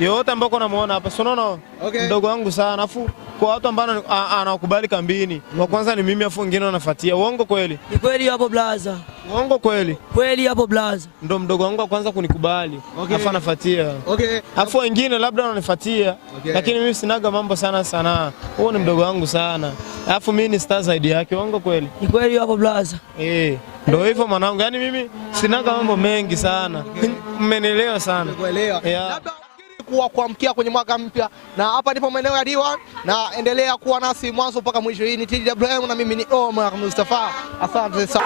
Yote ambao namuona hapa, si unaona? Okay. Mdogo wangu sana. Afu kwa watu ambao anakubali kambini, wa kwanza ni mimi afu wengine wanafuatia. Uongo kweli? Ni kweli hapo blaza. Uongo kweli? Kweli hapo blaza. Ndo mdogo wangu wa kwanza kunikubali. Okay. Afu anafuatia. Okay. Afu wengine labda wananifuatia. Okay. Lakini mimi sinaga mambo sana. Huo ni mdogo wangu sana. Afu mimi ni star zaidi yake. Uongo kweli? Ni kweli hapo blaza. Ndio hivyo mwanangu. Yaani mimi sinaga mambo mengi sana. Mmenielewa sana. Nimekuelewa. Labda kuamkia kwenye mwaka mpya, na hapa ndipo maeneo ya D1, na endelea kuwa nasi mwanzo mpaka mwisho. Hii ni TWM na mimi ni Omar Mustafa. Asante sana.